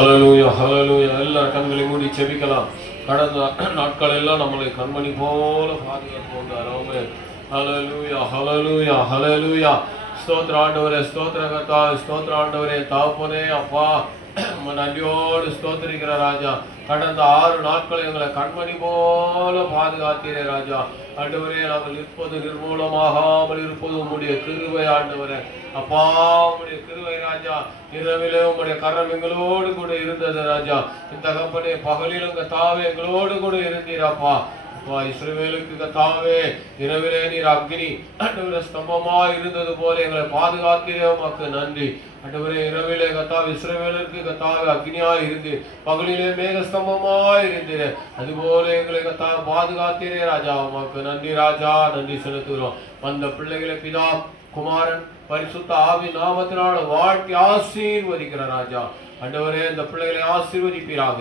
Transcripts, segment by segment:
ஹல்லேலூயா ஹல்லேலூயா. எல்லாரும் கண்களை மூடி செபிக்கலாம். கடந்த நாட்கள் எல்லாம் நம்மளை கண்மணி போல பாதுகாத்து கொண்டார். ஆமென். ஹல்லேலூயா ஹல்லேலூயா ஹல்லேலூயா. ஸ்தோத்திர ஆண்டவரே, ஸ்தோத்திர கர்த்தாவே, ஸ்தோத்திர ஆண்டவரே, தகப்பனே, அப்பா நன்றியோடு ஸ்தோத்திரிக்கிற ராஜா. கடந்த 6 நாட்கள் எங்களை கண்மணி போல பாதுகாத்தீரே ராஜா. ஆண்டவரே, நாங்கள் இருப்பது நிர்மூலமாகாமல் இருப்பது உம்முடைய கிருபை ஆண்டவரே. அப்பா, உம்முடைய கிருபை ராஜா. இரவிலே உம்முடைய கரம் எங்களோடு கூட இருந்தது ராஜா. இந்த தகப்பனே, பகலிலும் கர்த்தாவே எங்களோடு கூட இருந்தீரப்பா. இஸ்ரவேலுக்கு கர்த்தாவே இரவிலே நீர் அக்னி ஆண்டவரே ஸ்தம்பமாய் இருந்தது போல எங்களை பாதுகாத்தீரே, உமக்கு நன்றி ஆண்டவரே. இரவிலே கர்த்தாவே இஸ்ரவேலுக்கு கர்த்தாவே அக்னியாய் இருந்து பகலிலே மேக ஸ்தம்பமாய் இருந்தீரே, அதுபோல எங்களை கர்த்தாவே பாதுகாத்தீரே ராஜா. உமக்கு நன்றி ராஜா, நன்றி செலுத்துகிறோம். வந்த பிள்ளைகளை பிதா குமாரன் பரிசுத்த ஆவி நாமத்தினால் வாழ்க்கை ஆசீர்வதிக்கிற ராஜா. ஆண்டவரே, இந்த பிள்ளைகளை ஆசீர்வதிப்பீராக.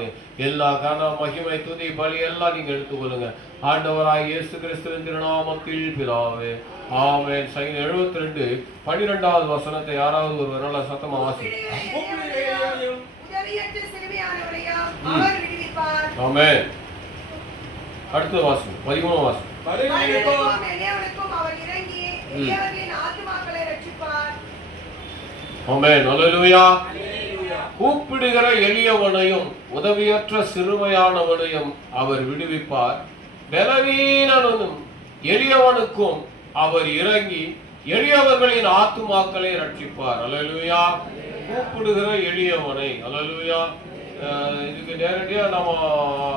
எல்லா கன மகிமை துதி பலி எல்லாம் நீங்க எடுத்துக்கொள்ளுங்க ஆண்டவராய் இயேசு கிறிஸ்துவின் திருநாமத்தில் பிதாவே, ஆமென். சங்கீதம் 72 12வது வசனத்தை யாராவது ஒரு நல்ல சத்தமா வாசி. ஆமென். அடுத்த வாசி 13 வாசி. ஆமென். ஹல்லேலூயா. கூப்பிடுகிற எளியவனையும் உதவியற்ற சிறுமையானவனையும் அவர் விடுவிப்பார். பலவீனனும் எளியவனுக்கும் அவர் இறங்கி எளியவர்களின் ஆத்துமாக்களை ரட்சிப்பார். ஹல்லேலூயா. கூப்பிடுகிற எளியவனை. ஹல்லேலூயா. இதுக்கு நேரடியா நம்ம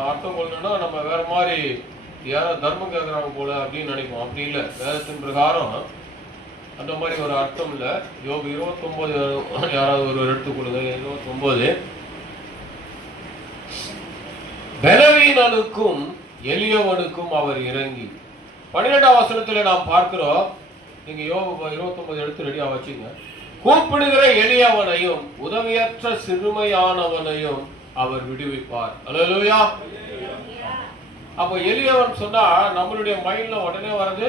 அர்த்தம் கொள்ளணும்னா நம்ம வேற மாதிரி யாராவது தர்மம் கேட்கறாங்க போல அப்படின்னு நினைப்போம். அப்படி இல்லை. வேதத்தின் பிரகாரம் அந்த மாதிரி ஒரு அர்த்தம் இல்லை. யோபு 29 யாராவது ஒரு எடுத்துக்கொள்ளுங்க. 29 பலவீனனுக்கும் எளியவனுக்கும் அவர் இறங்கி. 12ஆம் வசனத்துல நாம் பார்க்கிறோம். நீங்க யோபு 29 எடுத்து ரெடியா வச்சுங்க. கூப்பிடுகிற எளியவனையும் உதவியற்ற சிறுமையானவனையும் அவர் விடுவிப்பார். ஹல்லேலூயா. அப்ப எளியவன் சொன்னா நம்மளுடைய மைண்ட்ல உடனே வர்றது